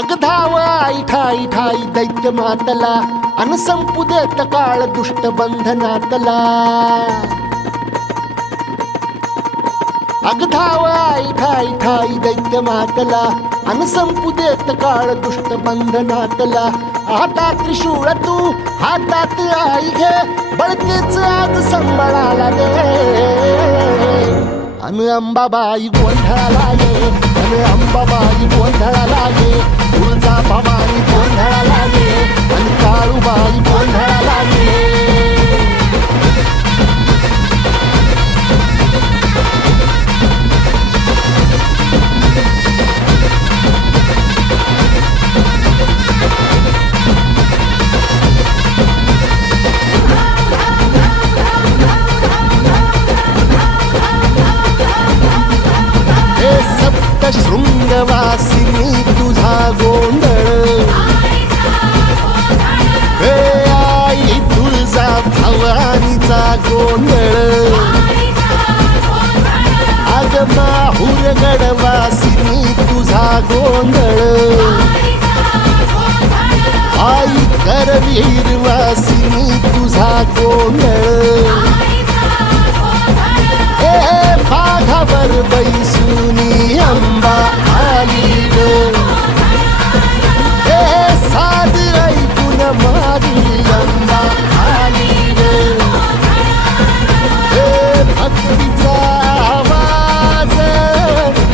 अग धाव आई ठाई ठाई दैत्य मातला अन संपू देत काळ दुष्ट बंधनातला। अग धाव आई ठाई ठाई दैत्य मातला अन संपू देत काळ दुष्ट बंधनातला। हातात त्रिशूळ तू हातात आई घे बळकेच आज संबळाला दे। अन अंबाबाई गोंधळाला ये अन अंबाबाई गोंधळाला ये तुळजा भवानी गोंधळाला ये अन काळूबाई गोंधळाला ये। शृंगवासिनी तुझा गोंधळ हे आई तुळजा भवानीचा गोंधळ। अग माहूर गडवासिनी तुझा गोंधळ आई करवीर वासिनी तुझा गोंधळ। भागावर बैसुनी अंबा आली ग साध ऐकून माझी अंबा आली ग। भक्तीचा आवाज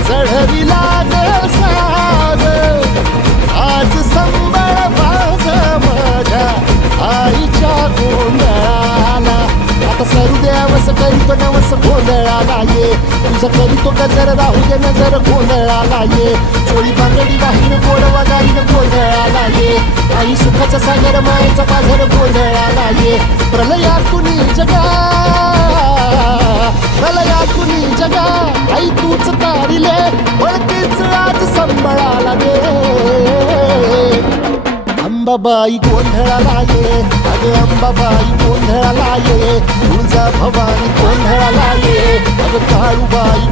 चढविला ग साज आज संबळ वाज माझ्या आईच्या गोंधळाला। आता सरुदेवस करीतो नवस गोंधळाला ये तुझं करीतो गजर राहू दे नजर गोंधळाला ये। चोळी बांगडी वाहीन गोडवा गाईन गोंधळाला ये आई सुखाचा सागर मायेचा पाझर गोंधळाला ये। प्रलयातुनी जगा प्रलयातुनी जगा आई तूच तारिले बळकेच आज संबळाला दे। अंबाबाई गोंधळाला ये अग अंबाबाई गोंधळाला ये तुळजा भवानी गोंधळाला ये अग काळूबाई